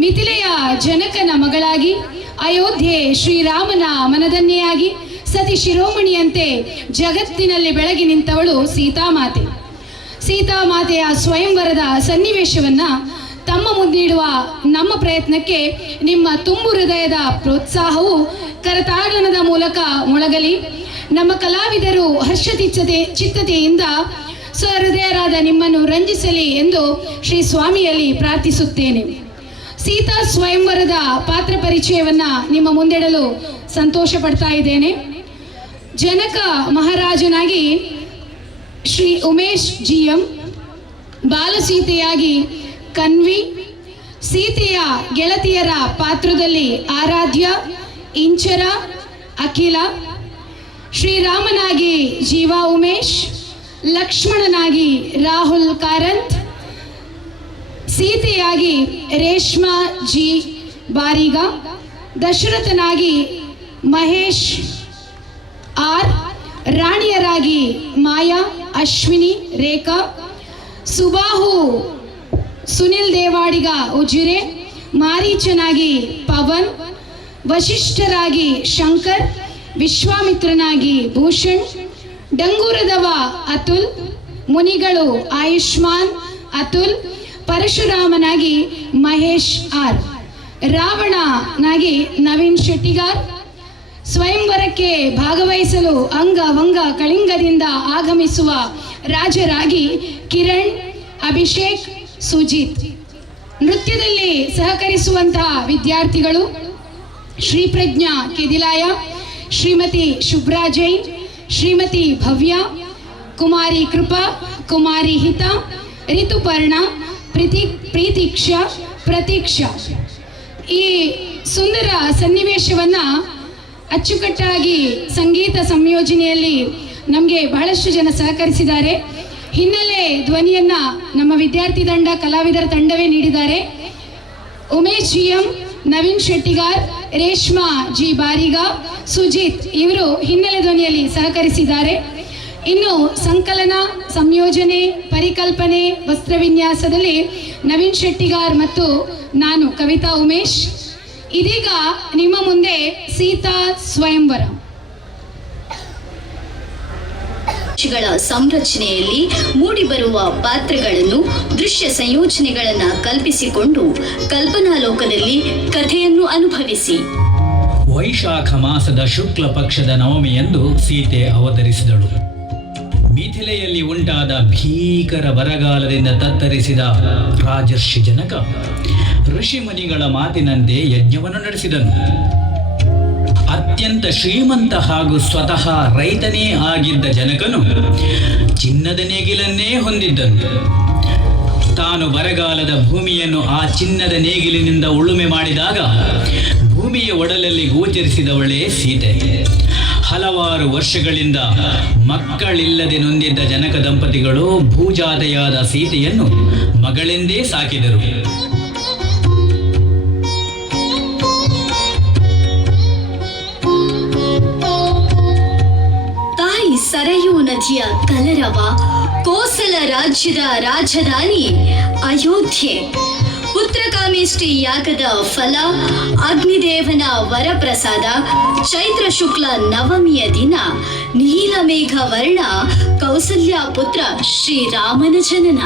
ಮಿಥಿಲೆಯ ಜನಕನ ಮಗಳಾಗಿ ಅಯೋಧ್ಯೆ ಶ್ರೀರಾಮನ ಮನದನ್ನೆಯಾಗಿ ಸತಿ ಶಿರೋಮಣಿಯಂತೆ ಜಗತ್ತಿನಲ್ಲಿ ಬೆಳಗಿ ನಿಂತವಳು ಸೀತಾಮಾತೆ. ಸೀತಾಮಾತೆಯ ಸ್ವಯಂವರದ ಸನ್ನಿವೇಶವನ್ನ ತಮ್ಮ ಮುಂದಿಡುವ ನಮ್ಮ ಪ್ರಯತ್ನಕ್ಕೆ ನಿಮ್ಮ ತುಂಬು ಹೃದಯದ ಪ್ರೋತ್ಸಾಹವು ಕರತಾಡನದ ಮೂಲಕ ಮೊಳಗಲಿ. ನಮ್ಮ ಕಲಾವಿದರು ಚಿತ್ತತೆಯಿಂದ ಸಹೃದಯರಾದ ನಿಮ್ಮನ್ನು ರಂಜಿಸಲಿ ಎಂದು ಶ್ರೀ ಸ್ವಾಮಿಯಲ್ಲಿ ಪ್ರಾರ್ಥಿಸುತ್ತೇನೆ. ಸೀತಾ ಸ್ವಯಂವರದ ಪಾತ್ರ ಪರಿಚಯವನ್ನ ನಿಮ್ಮ ಮುಂದಿಡಲು ಸಂತೋಷ ಪಡ್ತಾ ಇದ್ದೇನೆ. ಜನಕ ಮಹಾರಾಜನಾಗಿ ಶ್ರೀ ಉಮೇಶ್ GM, ಬಾಲಸೀತೆಯಾಗಿ ಕನ್ವಿ, ಸೀತೆಯ ಗೆಳತಿಯರ ಪಾತ್ರದಲ್ಲಿ ಆರಾಧ್ಯ, ಇಂಚರ, ಅಖಿಲ, ಶ್ರೀರಾಮನಾಗಿ ಜೀವಾ ಉಮೇಶ್, ಲಕ್ಷ್ಮಣನಾಗಿ ರಾಹುಲ್ ಕಾರಂತ್, ಸೀತೆಯಾಗಿ ರೇಷ್ಮಾ G ಬಾರಿಗ, ದಶರಥನಾಗಿ ಮಹೇಶ್ R, ರಾಣಿಯರಾಗಿ ಮಾಯಾ, ಅಶ್ವಿನಿ, ರೇಖಾ, ಸುಬಾಹು ಸುನಿಲ್ ದೇವಾಡಿಗ ಉಜಿರೆ, ಮಾರೀಚನಾಗಿ ಪವನ್, ವಶಿಷ್ಠರಾಗಿ ಶಂಕರ್, ವಿಶ್ವಾಮಿತ್ರನಾಗಿ ಭೂಷಣ್, ಡಂಗೂರದವ ಅತುಲ್, ಮುನಿಗಳು ಆಯುಷ್ಮಾನ್, ಅತುಲ್, ಪರಶುರಾಮನಾಗಿ ಮಹೇಶ್ R, ರಾವಣನಾಗಿ ನವೀನ್ ಶೆಟ್ಟಿಗಾರ್, ಸ್ವಯಂವರಕ್ಕೆ ಭಾಗವಹಿಸಲು ಅಂಗ ವಂಗ ಕಳಿಂಗದಿಂದ ಆಗಮಿಸುವ ರಾಜರಾಗಿ ಕಿರಣ್, ಅಭಿಷೇಕ್, ಸುಜಿತ್. ನೃತ್ಯದಲ್ಲಿ ಸಹಕರಿಸುವಂತಹ ವಿದ್ಯಾರ್ಥಿಗಳು ಶ್ರೀಪ್ರಜ್ಞಾ ಕೆದಿಲಾಯ, ಶ್ರೀಮತಿ ಶುಭ್ರಾ ಜೈನ್, ಶ್ರೀಮತಿ ಭವ್ಯ, ಕುಮಾರಿ ಕೃಪಾ, ಕುಮಾರಿ ಹಿತ, ರಿತುಪರ್ಣ, ಪ್ರೀತಿಕ್ಷಾ, ಪ್ರತೀಕ್ಷಾ. ಈ ಸುಂದರ ಸನ್ನಿವೇಶವನ್ನ ಅಚ್ಚುಕಟ್ಟಾಗಿ ಸಂಗೀತ ಸಂಯೋಜನೆಯಲ್ಲಿ ನಮಗೆ ಬಹಳಷ್ಟು ಜನ ಸಹಕರಿಸಿದ್ದಾರೆ. ಹಿನ್ನೆಲೆ ಧ್ವನಿಯನ್ನ ನಮ್ಮ ವಿದ್ಯಾರ್ಥಿ ತಂಡ, ಕಲಾವಿದರ ತಂಡವೇ ನೀಡಿದ್ದಾರೆ. ಉಮೇಶ್ GM, ನವೀನ್ ಶೆಟ್ಟಿಗಾರ್, ರೇಷ್ಮಾ G ಬಾರಿಗ, ಸುಜಿತ್ ಇವರು ಹಿನ್ನೆಲೆ ಧ್ವನಿಯಲ್ಲಿ ಸಹಕರಿಸಿದ್ದಾರೆ. ಇನ್ನು ಸಂಕಲನ, ಸಂಯೋಜನೆ, ಪರಿಕಲ್ಪನೆ, ವಸ್ತ್ರವಿನ್ಯಾಸದಲ್ಲಿ ನವೀನ್ ಶೆಟ್ಟಿಗಾರ್ ಮತ್ತು ನಾನು ಕವಿತಾ ಉಮೇಶ್. ಇದೀಗ ನಿಮ್ಮ ಮುಂದೆ ಸೀತಾ ಸ್ವಯಂವರ ಸಂರಚನೆಯಲ್ಲಿ ಮೂಡಿಬರುವ ಪಾತ್ರಗಳನ್ನು, ದೃಶ್ಯ ಸಂಯೋಜನೆಗಳನ್ನು ಕಲ್ಪಿಸಿಕೊಂಡು ಕಲ್ಪನಾ ಲೋಕದಲ್ಲಿ ಕಥೆಯನ್ನು ಅನುಭವಿಸಿ. ವೈಶಾಖ ಮಾಸದ ಶುಕ್ಲ ಪಕ್ಷದ ನವಮಿಯಂದು ಸೀತೆ ಅವತರಿಸಿದಳು. ಮಿಥಿಲೆಯಲ್ಲಿ ಉಂಟಾದ ಭೀಕರ ಬರಗಾಲದಿಂದ ತತ್ತರಿಸಿದ ರಾಜರ್ಷಿ ಜನಕ ಋಷಿಮುನಿಗಳ ಮಾತಿನಂತೆ ಯಜ್ಞವನ್ನು ನಡೆಸಿದನು. ಅತ್ಯಂತ ಶ್ರೀಮಂತ ಹಾಗೂ ಸ್ವತಃ ರೈತನೇ ಆಗಿದ್ದ ಜನಕನು ಚಿನ್ನದ ನೇಗಿಲನ್ನೇ ಹೊಂದಿದ್ದನು. ತಾನು ಬರಗಾಲದ ಭೂಮಿಯನ್ನು ಆ ಚಿನ್ನದ ನೇಗಿಲಿನಿಂದ ಉಳುಮೆ ಮಾಡಿದಾಗ ಭೂಮಿಯ ಒಡಲಲ್ಲಿ ಗೋಚರಿಸಿದವಳೇ ಸೀತೆ. ಹಲವಾರು ವರ್ಷಗಳಿಂದ ಮಕ್ಕಳಿಲ್ಲದೆ ನೊಂದಿದ್ದ ಜನಕ ದಂಪತಿಗಳು ಭೂಜಾತೆಯಾದ ಸೀತೆಯನ್ನು ಮಗಳೆಂದೇ ಸಾಕಿದರು. ಸರಯೂ ನದಿಯ ಕಲರವ, ಕೋಸಲ ರಾಜ್ಯದ ರಾಜಧಾನಿ ಅಯೋಧ್ಯೆ, ಪುತ್ರಕಾಮೇಷ್ಟಿ ಯಾಗದ ಫಲ, ಅಗ್ನಿದೇವನ ವರಪ್ರಸಾದ, ಚೈತ್ರ ಶುಕ್ಲ ನವಮಿಯ ದಿನ, ನೀಲಮೇಘ ವರ್ಣ, ಕೌಸಲ್ಯ ಪುತ್ರ ಶ್ರೀರಾಮನ ಜನನ.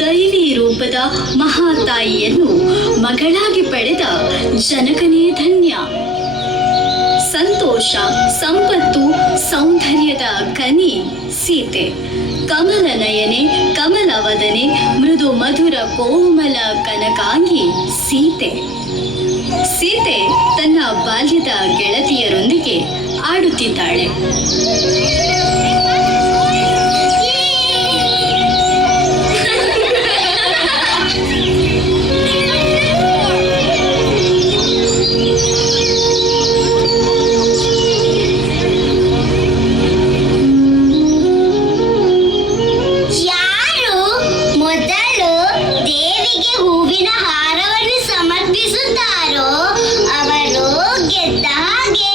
ದೈವಿ ರೂಪದ ಮಹಾತಾಯಿಯನ್ನು ಮಗಳಾಗಿ ಪಡೆದ ಜನಕನೇ ಧನ್ಯ. ಸಂತೋಷ, ಸಂಪತ್ತು, ಸೌಂದರ್ಯದ ಕನಿ ಸೀತೆ. ಕಮಲ ನಯನೆ, ಕಮಲವದನೆ, ಮೃದು ಮಧುರ ಕೋಮಲ ಕನಕಾಂಗಿ ಸೀತೆ. ಸೀತೆ ತನ್ನ ಬಾಲ್ಯದ ಗೆಳತಿಯರೊಂದಿಗೆ ಆಡುತ್ತಿದ್ದಾಳೆ. ಸಮರ್ಪಿಸುತ್ತಾರೋ ಅವರು ಗೆದ್ದ ಹಾಗೆ.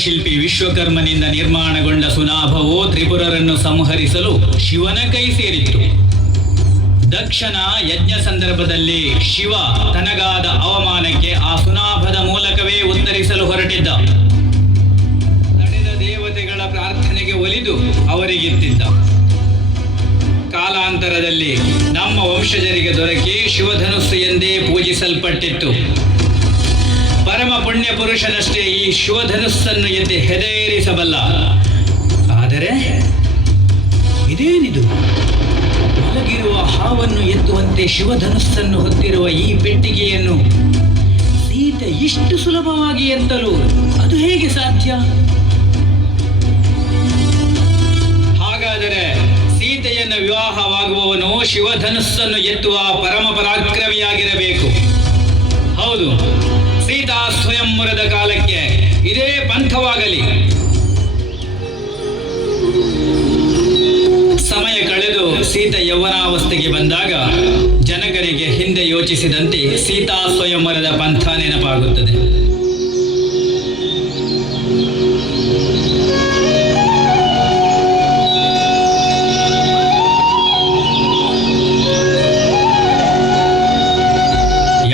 ದೇವಶಿಲ್ಪಿ ವಿಶ್ವಕರ್ಮನಿಂದ ನಿರ್ಮಾಣಗೊಂಡ ಸುನಾಭವು ತ್ರಿಪುರರನ್ನು ಸಂಹರಿಸಲು ಶಿವನ ಕೈ ಸೇರಿತ್ತು. ದಕ್ಷನ ಯಜ್ಞ ಸಂದರ್ಭದಲ್ಲಿ ಶಿವ ತನಗಾದ ಅವಮಾನಕ್ಕೆ ಆ ಸುನಾಭದ ಮೂಲಕವೇ ಉತ್ತರಿಸಲು ಹೊರಟಿದ್ದ. ತಡೆದ ದೇವತೆಗಳ ಪ್ರಾರ್ಥನೆಗೆ ಒಲಿದು ಅವರಿಗಿತ್ತಿದ್ದ. ಕಾಲಾಂತರದಲ್ಲಿ ನಮ್ಮ ವಂಶಜರಿಗೆ ದೊರಕಿ ಶಿವಧನುಸ್ಸು ಎಂದೇ ಪೂಜಿಸಲ್ಪಟ್ಟಿತ್ತು. ಪರಮ ಪುಣ್ಯ ಪುರುಷನಷ್ಟೇ ಈ ಶಿವಧನುಸ್ಸನ್ನು ಎತ್ತಿ ಹೆದರಿಸಬಲ್ಲ. ಆದರೆ ಇದೇನಿದು? ಮಲಗಿರುವ ಹಾವನ್ನು ಎತ್ತುವಂತೆ ಶಿವಧನುಸ್ಸನ್ನು ಹೊತ್ತಿರುವ ಈ ಪೆಟ್ಟಿಗೆಯನ್ನು ಸೀತೆ ಇಷ್ಟು ಸುಲಭವಾಗಿ ಎತ್ತಲು ಅದು ಹೇಗೆ ಸಾಧ್ಯ? ಹಾಗಾದರೆ ಸೀತೆಯನ್ನು ವಿವಾಹವಾಗುವವನು ಶಿವಧನುಸ್ಸನ್ನು ಎತ್ತುವ ಪರಮ ಪರಾಕ್ರಮಿಯಾಗಿರಬೇಕು. ಹೌದು, ಸೀತಾ ಸ್ವಯಂವರದ ಕಾಲಕ್ಕೆ ಇದೇ ಪಂಥವಾಗಲಿ. ಸಮಯ ಕಳೆದು ಸೀತೆ ಯೌವನಾವಸ್ಥೆಗೆ ಬಂದಾಗ ಜನಕರಿಗೆ ಹಿಂದೆ ಯೋಚಿಸಿದಂತೆ ಸೀತಾ ಸ್ವಯಂವರದ ಪಂಥ ನೆನಪಾಗುತ್ತದೆ.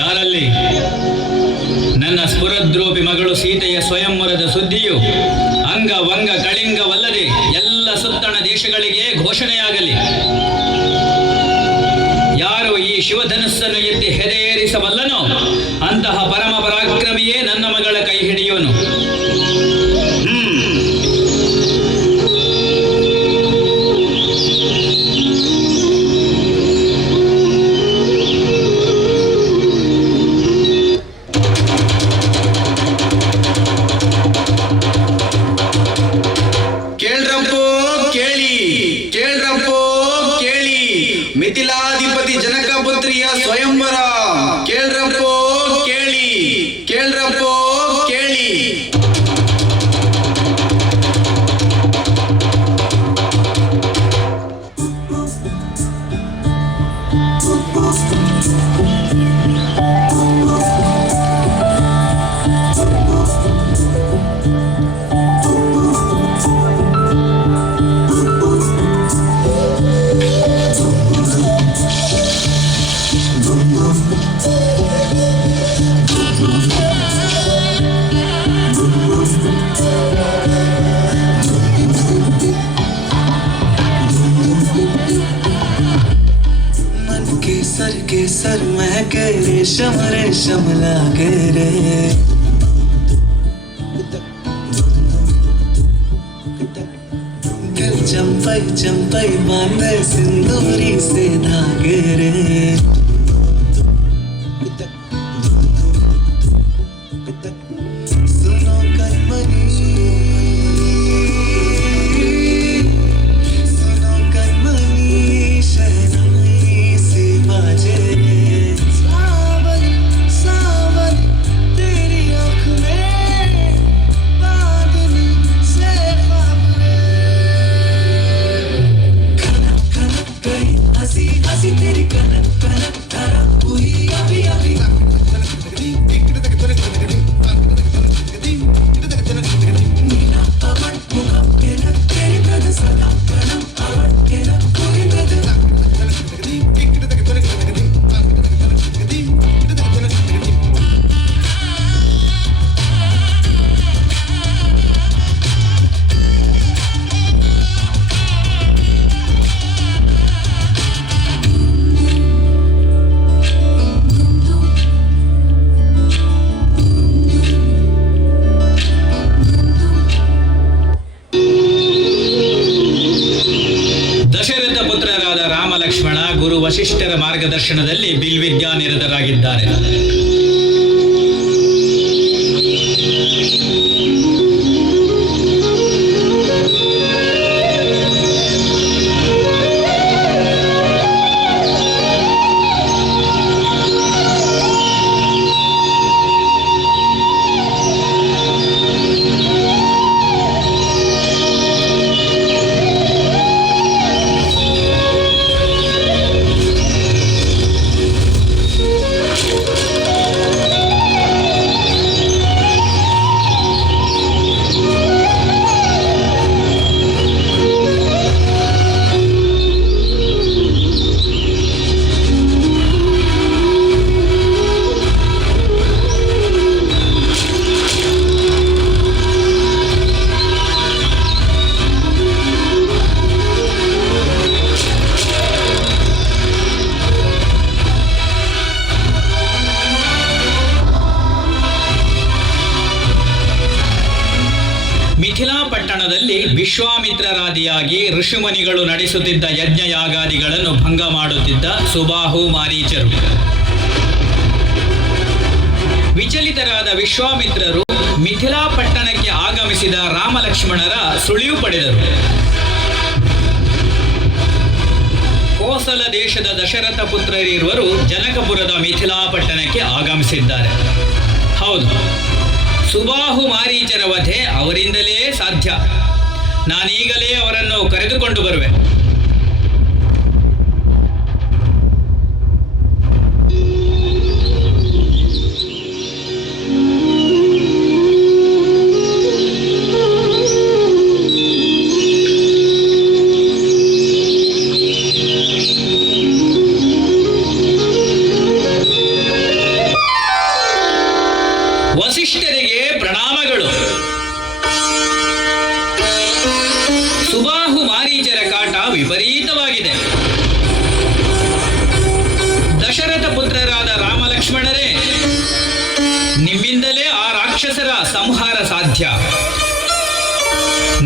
ಯಾರಲ್ಲಿ ನನ್ನ ಸ್ಫುರದ್ರೋಪಿ ಮಗಳು ಸೀತೆಯ ಸ್ವಯಂವರದ ಸುದ್ದಿಯು ಅಂಗ ವಂಗ ಕಳಿಂಗವಲ್ಲದೆ ಎಲ್ಲ ಸುತ್ತಣ ದೇಶಗಳಿಗೆ ಘೋಷಣೆಯಾಗಲಿ. ಯಾರು ಈ ಶಿವಧನುಸ್ಸನ್ನು ಎತ್ತಿ ಹೆದರಿಸಬಲ್ಲನೋ ಅಂತಹ ಪರಮ ಪರಾಕ್ರಮಿಯೇ ನನ್ನ ಮಗಳ ಕೈ ಹಿಡಿಯುವನು. ಮಿಥಿಲಾಧಿಪತಿ ಜನಕಪುತ್ರಿಯ ಸ್ವಯಂವರ ಕೇಳ್ರಪ್ಪೋ ಕೇಳಿ, ಕೇಳ್ರಪ್ಪೋ ಕೇಳಿ. केसर महके रेशम रेशम लागे रे. दिल चंपई चंपई बांधे सिंदूरी से धागे रे. सुनो कलमनी, सुनो कलमनी शहनाई से बाजे. सावन सावन तेरी आँख में बादल से ख्वाब खनक खनक गई हंसी हंसी तेरी कनक कनक धरा हुई अभी अभी. नीला पवन मुखम के न तेरी कद सदा कणम अवन के न कोई कद. ದಶರಥ ಪುತ್ರರಾದ ರಾಮ ಲಕ್ಷ್ಮಣ ಗುರು ವಶಿಷ್ಠರ ಮಾರ್ಗದರ್ಶನದಲ್ಲಿ ಬಿಲ್ವಿದ್ಯಾ ನಿರತರಾಗಿದ್ದಾರೆ. ಮಿಥಿಲಾ ಪಟ್ಟಣದಲ್ಲಿ ವಿಶ್ವಾಮಿತ್ರರಾದಿಯಾಗಿ ಋಷಿಮುನಿಗಳು ನಡೆಸುತ್ತಿದ್ದ ಯಜ್ಞಯಾಗಾದಿಗಳನ್ನು ಭಂಗ ಮಾಡುತ್ತಿದ್ದ ಸುಬಾಹು ಮಾರೀಚರು. ವಿಚಲಿತರಾದ ವಿಶ್ವಾಮಿತ್ರರು ಮಿಥಿಲಾ ಪಟ್ಟಣಕ್ಕೆ ಆಗಮಿಸಿದ ರಾಮಲಕ್ಷ್ಮಣರ ಸುಳಿವು ಪಡೆದರು. ಕೋಸಲ ದೇಶದ ದಶರಥ ಪುತ್ರರಿರುವರು ಜನಕಪುರದ ಮಿಥಿಲಾ ಪಟ್ಟಣಕ್ಕೆ ಆಗಮಿಸಿದ್ದಾರೆ. ಹೌದು, ಸುಬಾಹು ಮಾರೀಚರ ವಧೆ ಅವರಿಂದಲೇ ಸಾಧ್ಯ. ನಾನೀಗಲೇ ಅವರನ್ನು ಕರೆದುಕೊಂಡು ಬರುವೆ. ವಸಿಷ್ಠರಿಗೆ ಪ್ರಣಾಮಗಳು. ಸುಬಾಹು ಮಾರೀಚರ ಕಾಟ ವಿಪರೀತವಾಗಿದೆ. ದಶರಥ ಪುತ್ರರಾದ ರಾಮಲಕ್ಷ್ಮಣರೇ, ನಿಮ್ಮಿಂದಲೇ ಆ ರಾಕ್ಷಸರ ಸಂಹಾರ ಸಾಧ್ಯ.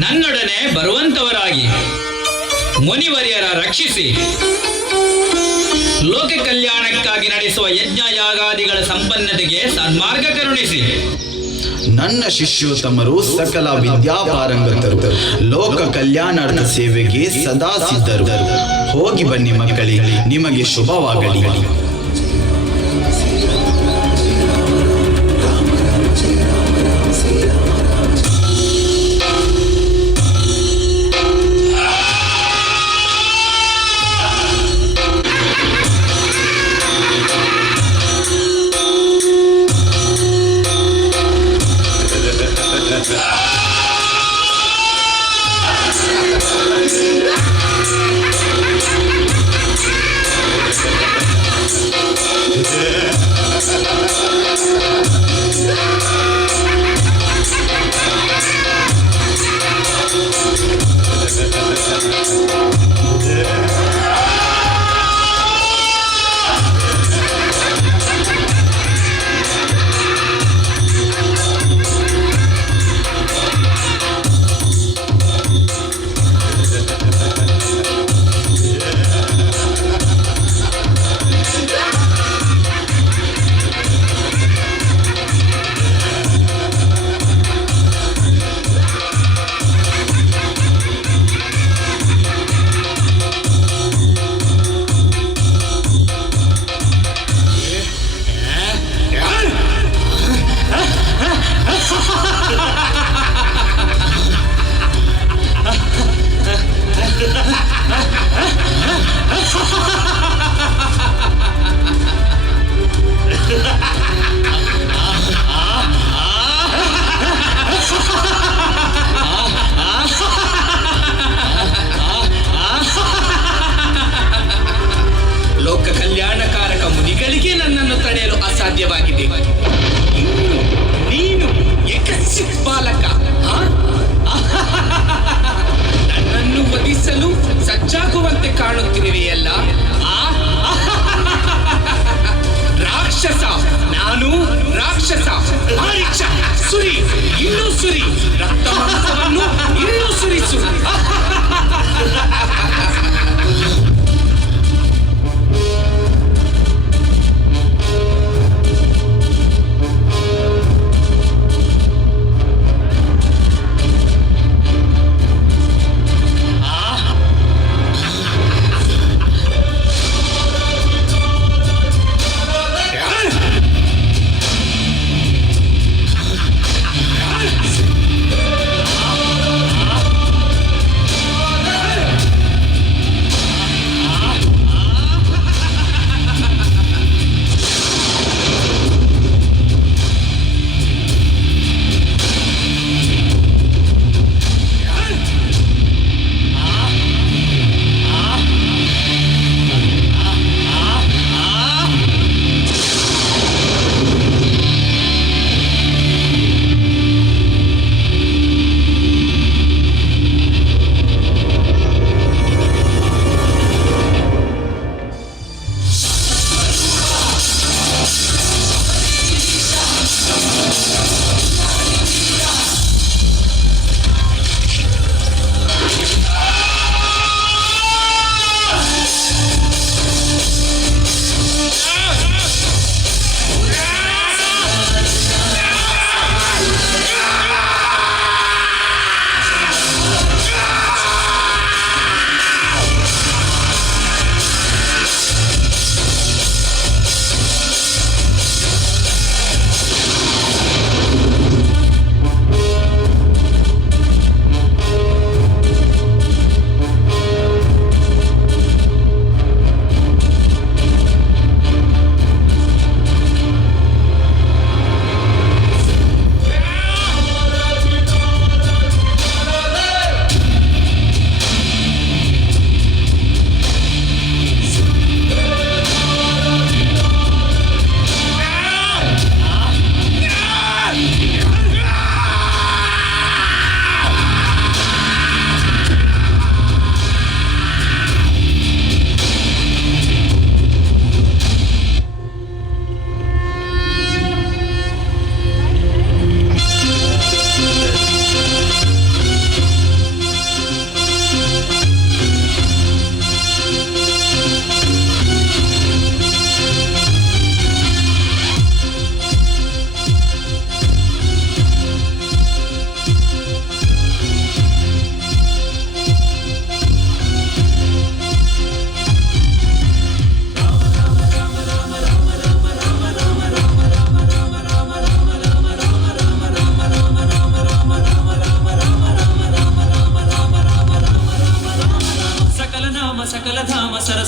ನನ್ನೊಡನೆ ಬರುವಂತವರಾಗಿ ಮುನಿವರ್ಯರ ರಕ್ಷಿಸಿ ಲೋಕ ಕಲ್ಯಾಣಕ್ಕಾಗಿ ನಡೆಸುವ ಯಜ್ಞ ಯಾಗಾದಿಗಳ ಸಂಪನ್ನತೆಗೆ ಸನ್ಮಾರ್ಗ ಕರುಣಿಸಿ. ನನ್ನ ಶಿಷ್ಯೋತ್ತಮರು ಸಕಲ ವಿದ್ಯಾಪಾರಂಗತರು, ಲೋಕ ಕಲ್ಯಾಣಾರ್ಥ ಸೇವೆಗೆ ಸದಾ ಸಿದ್ಧರು. ಹೋಗಿ ಬನ್ನಿ ಮಕ್ಕಳೇ, ನಿಮಗೆ ಶುಭವಾಗಲಿ.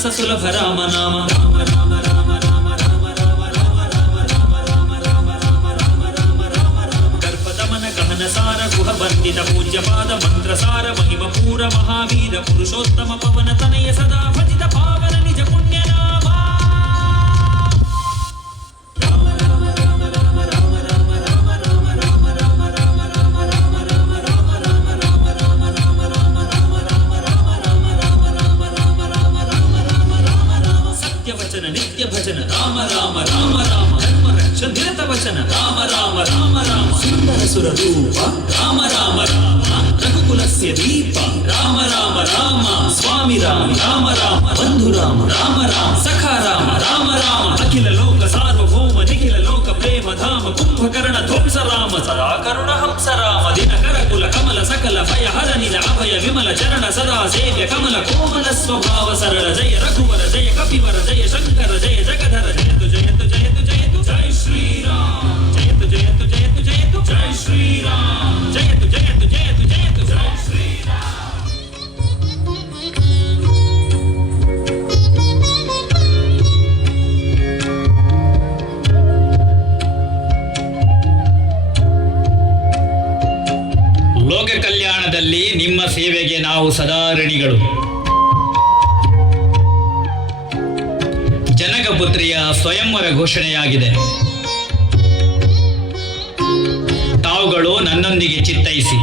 ರಸ ಸುಲಭ ರಾಮ ನಾಮ ರಾಮ ರಾಮ ರಾಮ ರಾಮ ರಾಮ ರಾಮ ರಾಮ ರಾಮ ರಾಮ ರಾಮ ರಾಮ ರಾಮ ರಾಮ ರಾಮ ರಾಮ ರಾಮ ಗರ್ಭದಮನ ಗಹನ ಸಾರ ಗುಹ ಬಂದಿತ ಪೂಜ್ಯ ಪಾದ ಮಂತ್ರ ಸಾರ ಮಹಿಮ ಪೂರ ಮಹಾವೀರ ಪುರುಷೋತ್ತಮ ಪವನ ತನಯ ಸದಾ ಭಜಿತ ಪಾವನ ನಿಜ ಪುಣ್ಯ ನಾಮ ಸತ್ಯವಚನ ನಿತ್ಯ ಭಜನ ರಾಮ ರಾಮ ರಾಮ ರಾಮ ಧರ್ಮ ರಕ್ಷ ನಿರತ ವಚನ ರಾಮ ರಾಮ ರಾಮ ರಾಮ ಸುಂದರ ಸುರ ರೂಪ ರಾಮ ರಾಮ ರಾಮ ರಘುಕುಲಸ್ಯ ದೀಪ ರಾಮ ರಾಮ ರಾಮ ಸ್ವಾಮಿ ರಾಮ ರಾಮ ರಾಮ ಬಂಧು ರಾಮ ರಾಮ ರಾಮ ಸಖ ರಾಮ ರಾಮ ರಾಮ ಅಖಿಲ ಲೋಕ ಸಾರ್ವಭೌಮ ನಿಖಿಲ ಲೋಕ ಪ್ರೇಮ ಧಾಮ ಕುಂಭಕರ್ಣ ಧ್ವಂಸ ರಾಮ ಸದಾ ಕರುಣ ಹಂಸ ರಾಮ ದಿನಕರ ಕುಲ ಕಮಲ ಸಕಲ ಭಯ ಹರ ನಿಜ ಅಭಯ ವಿಮಲ ಚರಣ ಸದಾ ಸೇವ್ಯ ಕಮಲ ಕೋಮಲ ಸ್ವಭಾವ ಸರಳ ಜಯ ರಘುವರ ಜಯ ಕಪಿವರ ಜಯ ಶಂಕರ ಜಯ ಜಗಧರ ಜಯತು ಜಯತು ಜಯತು ಜಯತು ಜಯ ಶ್ರೀರಾಮ್ ಜಯತು ಜಯತು ಜಯತು ಜಯತು ಜಯ ಶ್ರೀರಾಮ್ ಜಯತು ಜಯತು ಜಯತು ಜಯತು ಜಯ ಶ್ರೀರಾಮ್. ಲೋಕ ಕಲ್ಯಾಣದಲ್ಲಿ ನಿಮ್ಮ ಸೇವೆಗೆ ನಾವು ಸದಾ ಋಣಿಗಳು. ಜನಕಪುತ್ರಿಯ ಸ್ವಯಂವರ ಘೋಷಣೆಯಾಗಿದೆ. ತಾವುಗಳು ನನ್ನೊಂದಿಗೆ ಚಿತ್ತೈಸಿ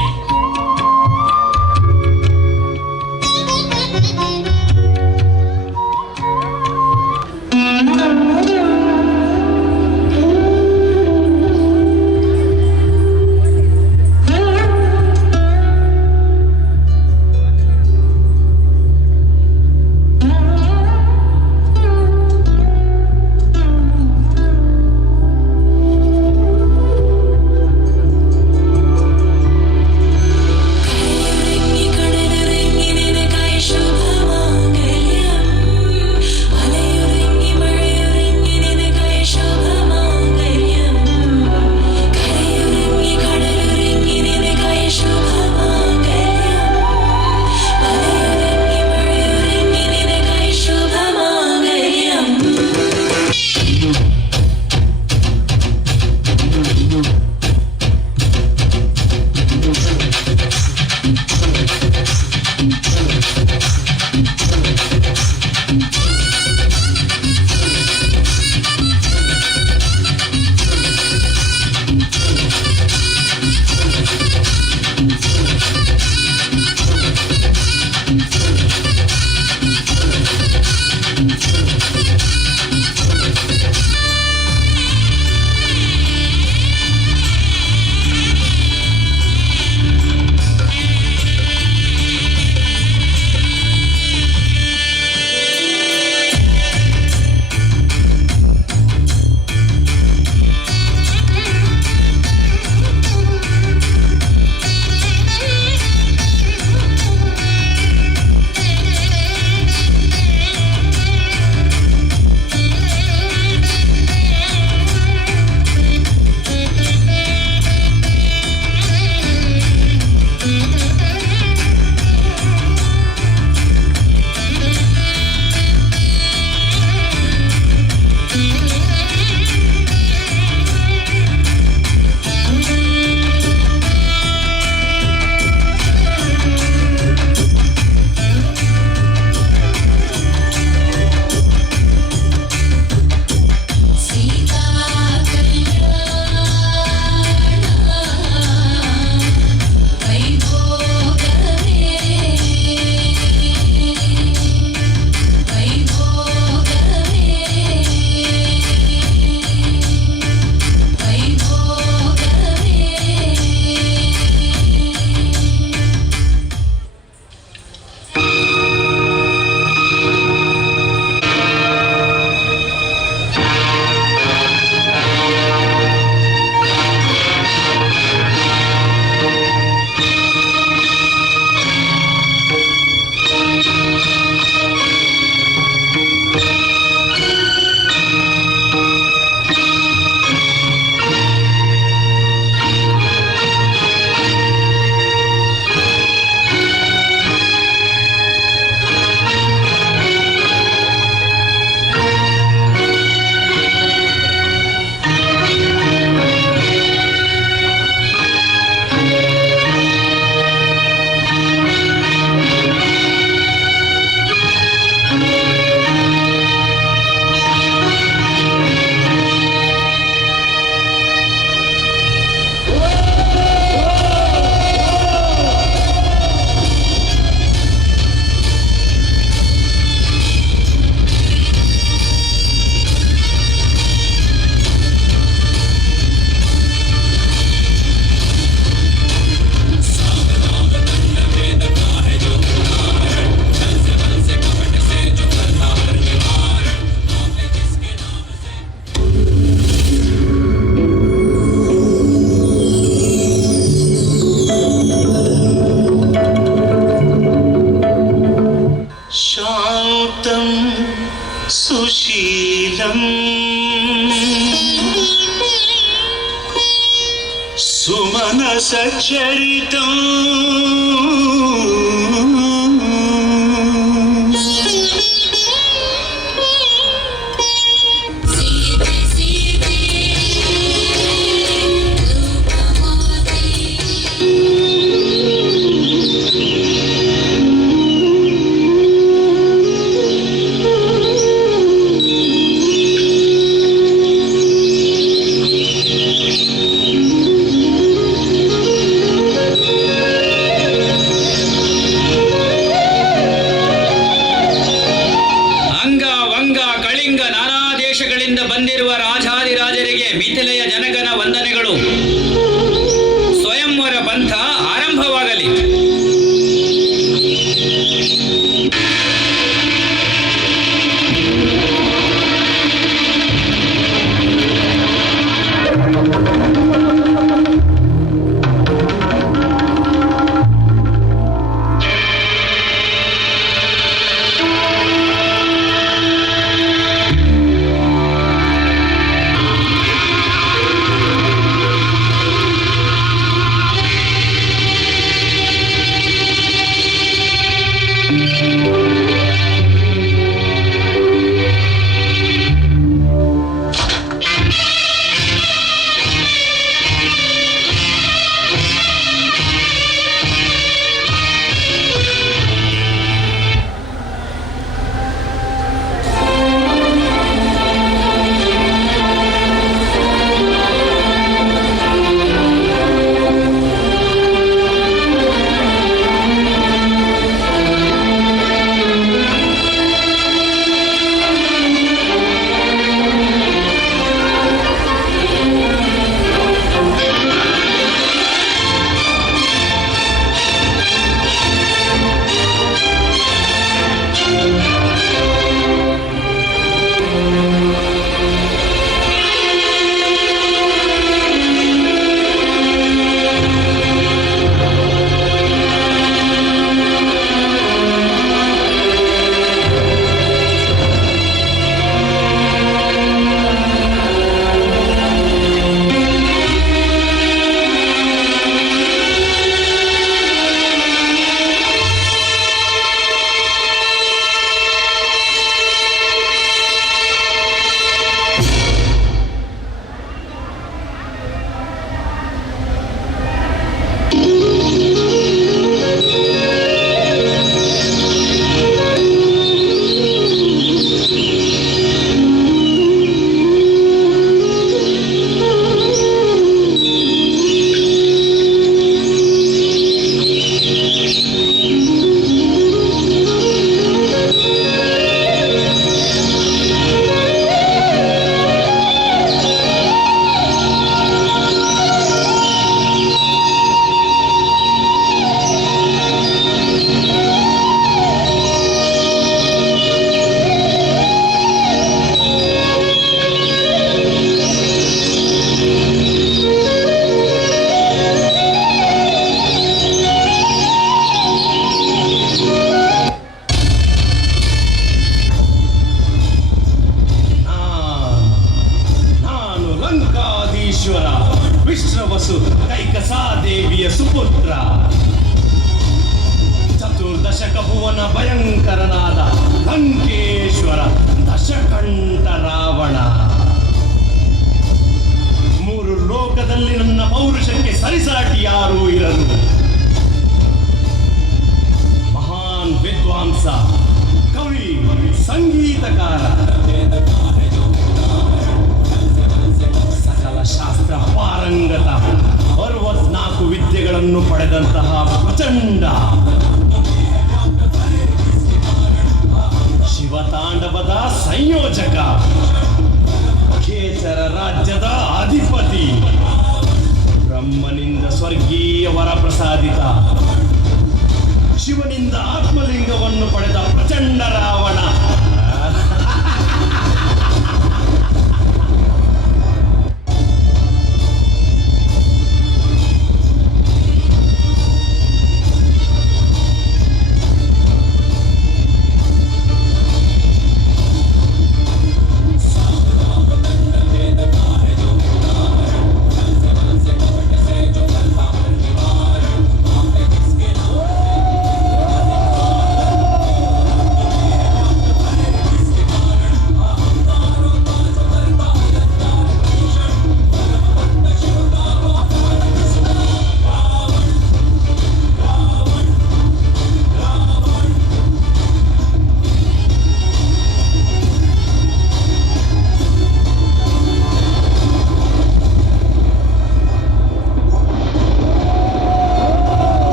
सुमनसचरितम्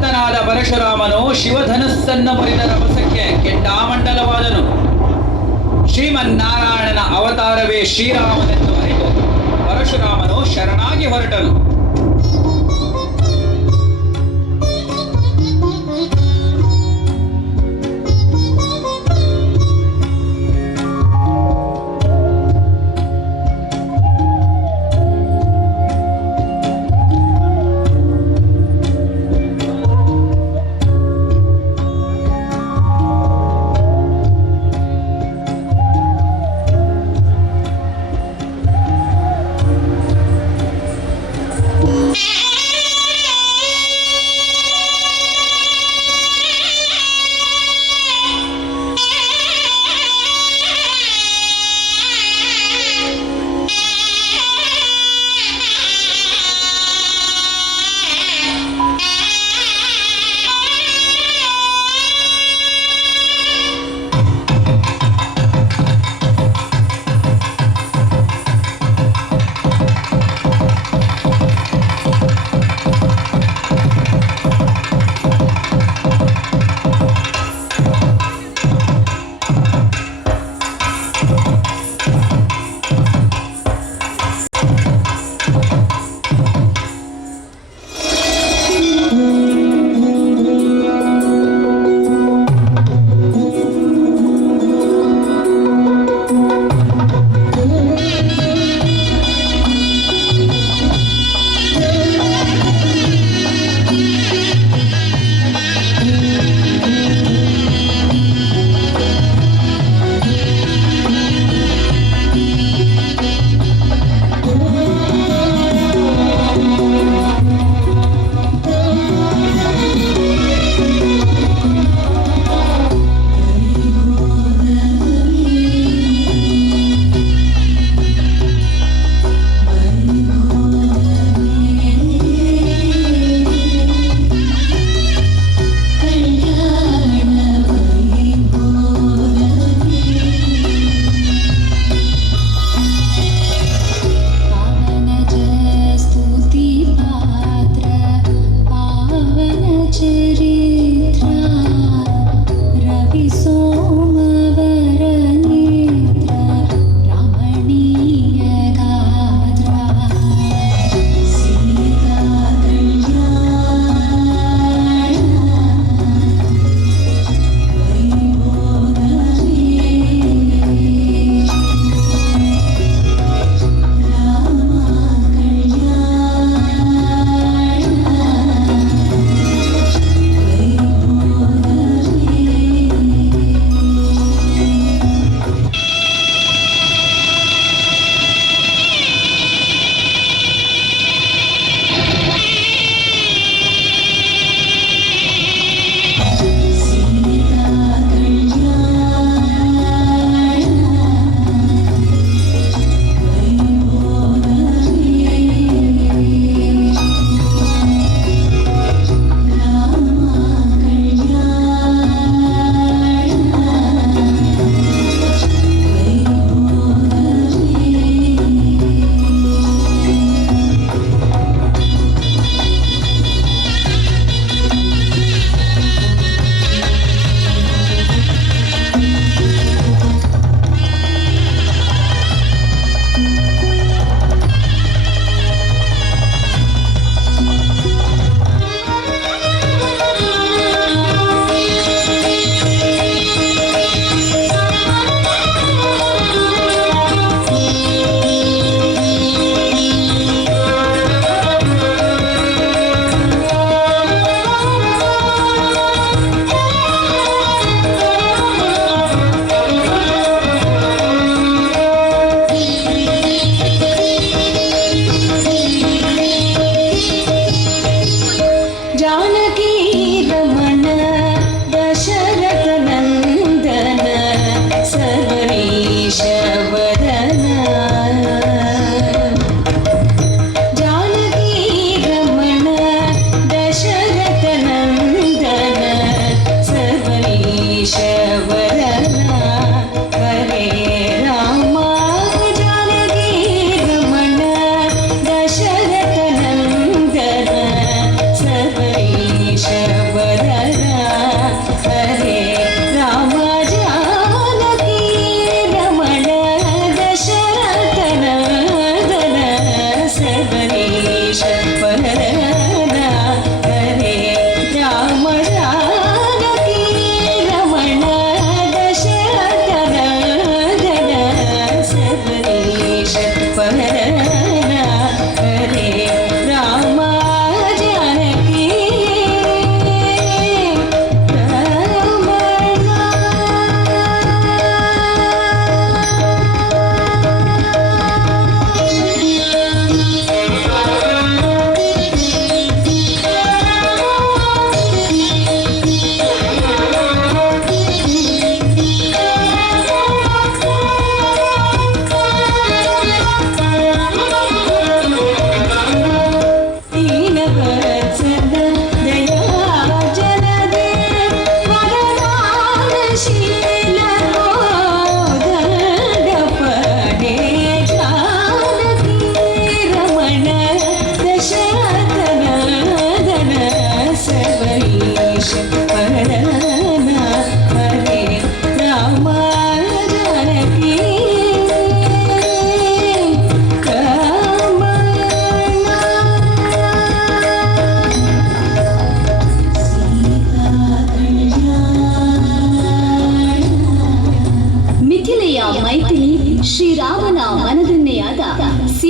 ಭಕ್ತನಾದ ಪರಶುರಾಮನು ಶಿವಧನುಸ್ಸನ್ನು ಮುರಿದ ರಭಸಕ್ಕೆ ಕೆಂಡಾಮಂಡಲವಾದನು. ಶ್ರೀಮನ್ನಾರಾಯಣನ ಅವತಾರವೇ ಶ್ರೀರಾಮನೆಂದು ಅರಿತು ಪರಶುರಾಮನು ಶರಣಾಗಿ ಹೊರಟನು.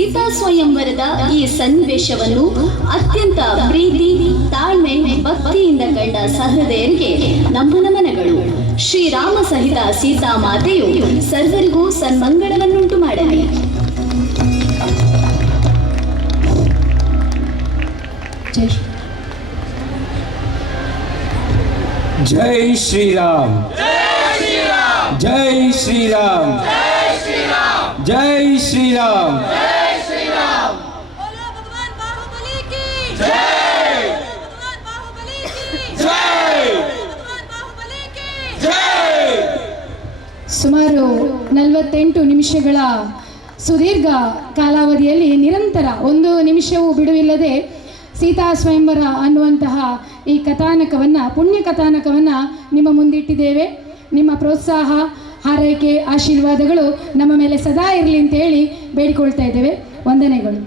ಸೀತಾ ಸ್ವಯಂವರದ ಈ ಸನ್ನಿವೇಶವನ್ನು ಅತ್ಯಂತ ಪ್ರೀತಿ, ತಾಳ್ಮೆ, ಭಕ್ತಿಯಿಂದ ಕಂಡ ಸಹೃದಯರಿಗೆ ನಮ್ಮ ನಮನಗಳು. ಶ್ರೀರಾಮ ಸಹಿತ ಸೀತಾ ಮಾತೆಯು ಸರ್ವರಿಗೂ ಸನ್ಮಂಗಳವನ್ನುಂಟು ಮಾಡಲಿ. ಜೈ ಶ್ರೀ जय श्री राम जय श्री राम जय श्री राम बोलो भगवान बाहुबली की जय भगवान बाहुबली की जय भगवान बाहुबली की जय ಸುಮಾರು 48 ನಿಮಿಷಗಳ ಸುದೀರ್ಘ ಕಾಲಾವಧಿಯಲ್ಲಿ ನಿರಂತರ ಒಂದು ನಿಮಿಷವೂ ಬಿಡುವಿಲ್ಲದೆ ಸೀತಾ ಸ್ವಯಂವರ ಅನ್ನುವಂತಹ ಈ ಕಥಾನಕವನ್ನು, ಪುಣ್ಯ ಕಥಾನಕವನ್ನು ನಿಮ್ಮ ಮುಂದಿಟ್ಟಿದ್ದೇವೆ. ನಿಮ್ಮ ಪ್ರೋತ್ಸಾಹ, ಹಾರೈಕೆ, ಆಶೀರ್ವಾದಗಳು ನಮ್ಮ ಮೇಲೆ ಸದಾ ಇರಲಿ ಅಂತೇಳಿ ಬೇಡಿಕೊಳ್ತಾ ಇದ್ದೇವೆ. ವಂದನೆಗಳು.